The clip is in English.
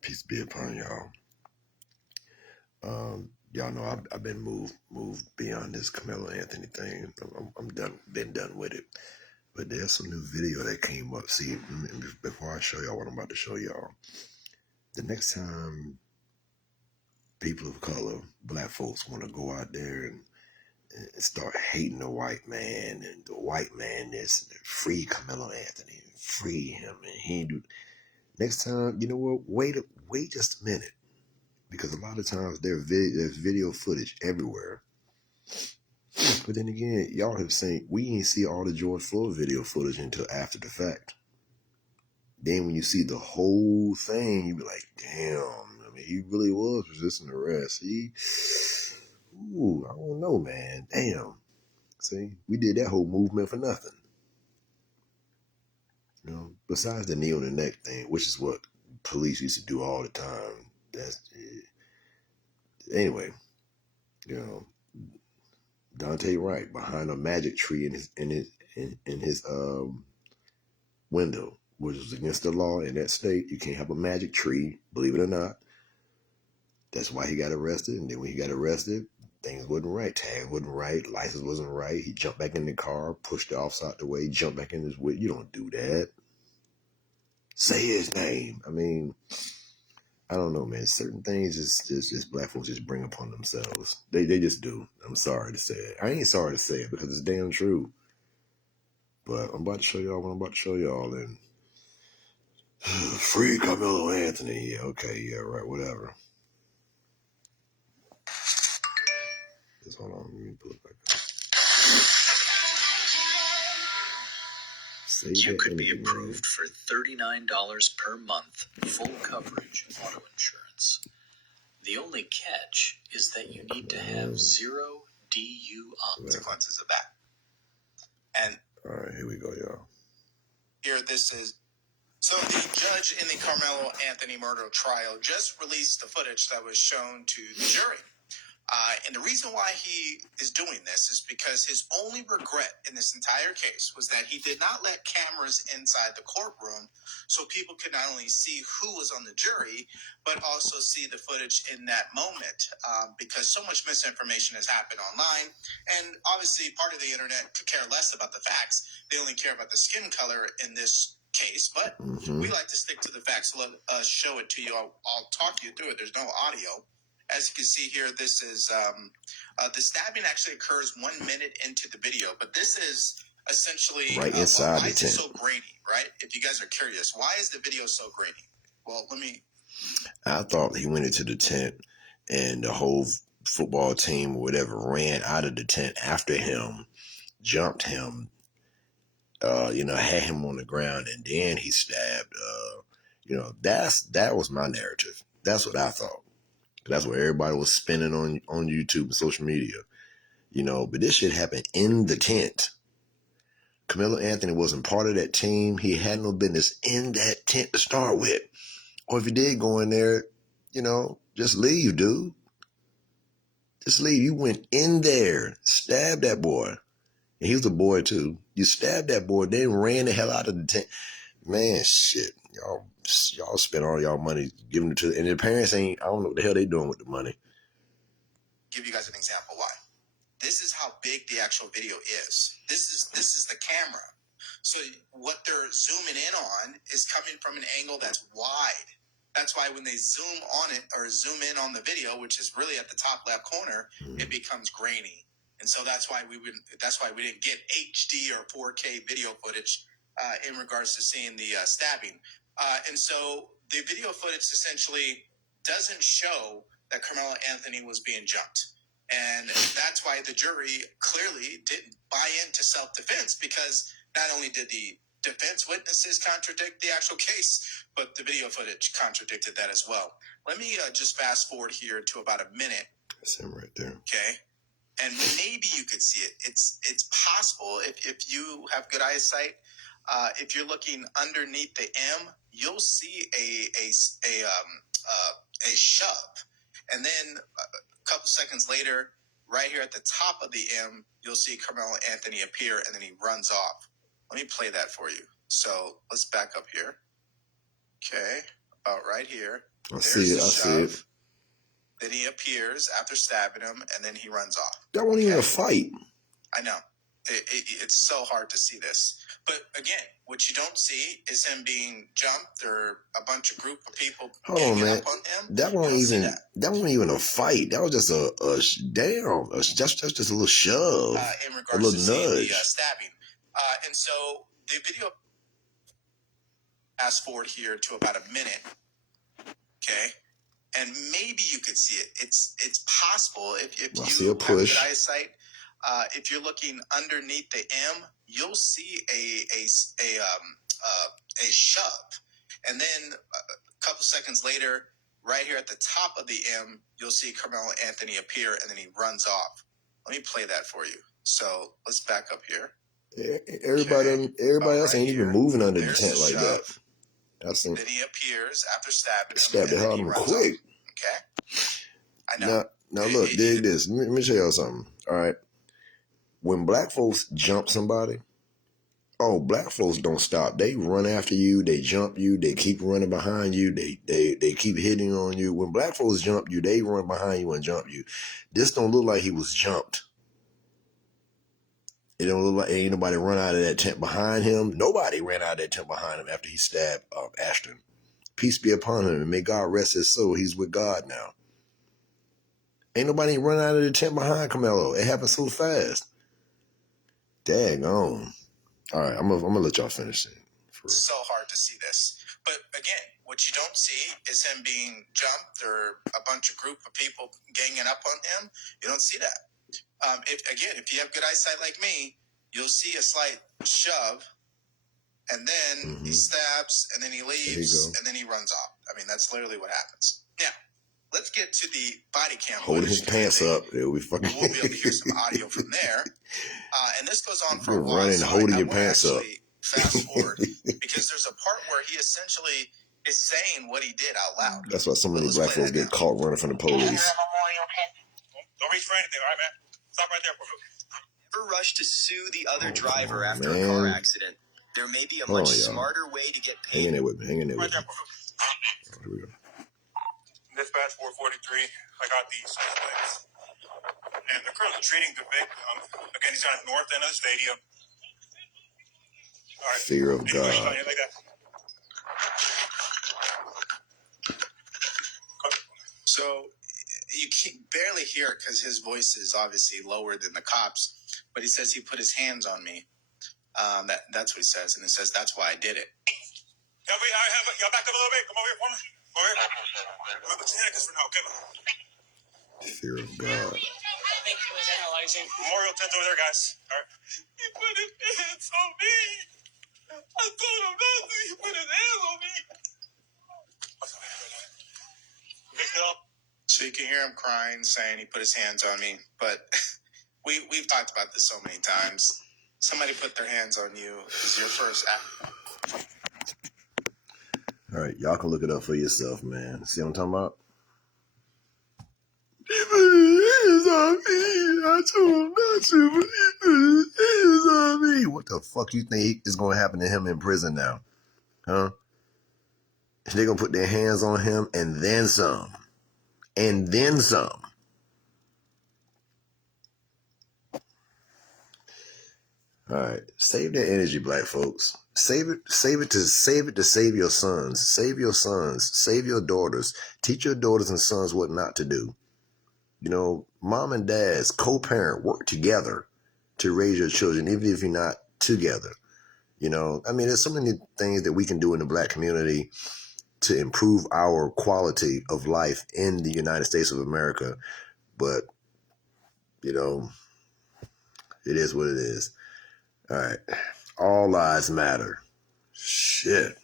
Peace be upon y'all. Y'all know I've been moved beyond this Carmelo Anthony thing. I'm done, been done with it. But there's some new video that came up. See, before I show y'all what I'm about to show y'all, the next time people of color, black folks, want to go out there and start hating the white man and the white man this, free Carmelo Anthony, free him, and he do. Next time, you know what? Wait just a minute. Because a lot of times there's video footage everywhere. But then again, y'all have seen, we ain't see all the George Floyd video footage until after the fact. Then when you see the whole thing, you be like, damn, I mean, he really was resisting arrest. I don't know, man. Damn. See, we did that whole movement for nothing. You know, besides the knee on the neck thing, which is what police used to do all the time. That's it. Anyway, you know, Dante Wright behind a magic tree in his window, which was against the law in that state. You can't have a magic tree, believe it or not. That's why he got arrested. And then when he got arrested, things wasn't right. Tag wasn't right. License wasn't right. He jumped back in the car, pushed the officer out the way, jumped back in his way. You don't do that. Say his name. I mean, I don't know, man. Certain things just black folks just bring upon themselves. They just do. I'm sorry to say it. I ain't sorry to say it because it's damn true. But I'm about to show y'all what I'm about to show y'all. And free Carmelo Anthony. Yeah, okay, yeah, right, whatever. Just hold on, let me pull it back up. You could be approved for $39 per month, full coverage auto insurance. The only catch is that you need to have 0 DU consequences of that. And all right, here we go, y'all. Here, this is. So the judge in the Carmelo Anthony murder trial just released the footage that was shown to the jury. And the reason why he is doing this is because his only regret in this entire case was that he did not let cameras inside the courtroom so people could not only see who was on the jury, but also see the footage in that moment, because so much misinformation has happened online. And obviously part of the internet could care less about the facts. They only care about the skin color in this case, but we like to stick to the facts. Let us show it to you. I'll talk you through it. There's no audio. As you can see here, this is the stabbing actually occurs 1 minute into the video, but this is essentially right inside why the is tent. it so grainy, right? If you guys are curious, why is the video so grainy? Well, I thought he went into the tent and the whole football team or whatever ran out of the tent after him, jumped him, had him on the ground, and then he stabbed. That was my narrative. That's what I thought. That's what everybody was spinning on YouTube and social media. But this shit happened in the tent. Carmelo Anthony wasn't part of that team. He had no business in that tent to start with. Or if he did go in there, just leave, dude. Just leave. You went in there, stabbed that boy. And he was a boy too. You stabbed that boy, then ran the hell out of the tent. Man, shit. Y'all spend all y'all money giving it to, and the parents I don't know what the hell they doing with the money. Give you guys an example why. This is how big the actual video is. This is the camera. So what they're zooming in on is coming from an angle that's wide. That's why when they zoom on it or zoom in on the video, which is really at the top left corner, it becomes grainy. And so that's why we didn't get HD or 4K video footage in regards to seeing the stabbing. And so the video footage essentially doesn't show that Carmelo Anthony was being jumped. And that's why the jury clearly didn't buy into self-defense, because not only did the defense witnesses contradict the actual case, but the video footage contradicted that as well. Let me just fast forward here to about a minute. That's him right there. Okay. And maybe you could see it. It's possible if you have good eyesight. If you're looking underneath the M, you'll see a shove, and then a couple seconds later, right here at the top of the M, you'll see Carmelo Anthony appear, and then he runs off. Let me play that for you. So let's back up here. Okay, about right here. I see it. Then he appears after stabbing him, and then he runs off. That wasn't even a fight. I know. It's so hard to see this. But again, what you don't see is him being jumped or a bunch of group of people ganging up on him. That wasn't even a fight. That was just just a little shove, in regards to nudge. The stabbing. And so the video, fast forward here to about a minute. Okay. And maybe you could see it. It's possible if you have good eyesight. If you're looking underneath the M, you'll see a shove, and then a couple seconds later, right here at the top of the M, you'll see Carmelo Anthony appear, and then he runs off. Let me play that for you. So let's back up here. Everybody else ain't even moving under the tent like that. Then he appears after stabbing him. Stabbed the hell out of him quick. Okay. I know. Now look, dig this. Let me tell y'all something. All right. When black folks jump somebody, black folks don't stop. They run after you. They jump you. They keep running behind you. They keep hitting on you. When black folks jump you, they run behind you and jump you. This don't look like he was jumped. It don't look like ain't nobody run out of that tent behind him. Nobody ran out of that tent behind him after he stabbed Ashton. Peace be upon him, and may God rest his soul. He's with God now. Ain't nobody run out of the tent behind Carmelo. It happened so fast. Daggone. All right, I'm gonna let y'all finish it. It's so hard to see this. But again, what you don't see is him being jumped or a bunch of group of people ganging up on him. You don't see that. If you have good eyesight like me, you'll see a slight shove, and then he stabs, and then he leaves, and then he runs off. I mean, that's literally what happens. Now, let's get to the body cam. Holding his pants up. We'll be able to hear some audio from there. And this goes on for a while. Running, holding your pants up. Fast forward, because there's a part where he essentially is saying what he did out loud. That's why so many black folks get caught running from the police. Don't reach for anything, all right, man? Stop right there. Rush to sue the other driver after a car accident. There may be a much smarter way to get paid. Hang in there with me. Here we go. Dispatch 443. I got these suspects. And they're currently treating the victim. Again, he's on the north end of the stadium. All right. Fear of God. Like that. So you can barely hear it because his voice is obviously lower than the cops. But he says he put his hands on me. That's what he says. And he says, that's why I did it. Y'all back up a little bit. Come over here for me. Over here. Put your handcuffs for now, okay? Fear of God. I think he was analyzing. Memorial tent's over there, guys. All right. He put his hands on me. I told him not to. He put his hands on me. So you can hear him crying, saying he put his hands on me. But we've talked about this so many times. Somebody put their hands on you is your first act. All right, y'all can look it up for yourself, man. See what I'm talking about? He put his hands on me. I told him not to, but he put his hands on me. What the fuck you think is going to happen to him in prison now? Huh? They're going to put their hands on him and then some. And then some. All right, save that energy, black folks. Save it to save your sons. Save your sons. Save your daughters. Teach your daughters and sons what not to do. You know, mom and dads, co-parent, work together to raise your children, even if you're not together. You know, I mean, there's so many things that we can do in the black community to improve our quality of life in the United States of America. But, you know, it is what it is. All right. All lives matter. Shit.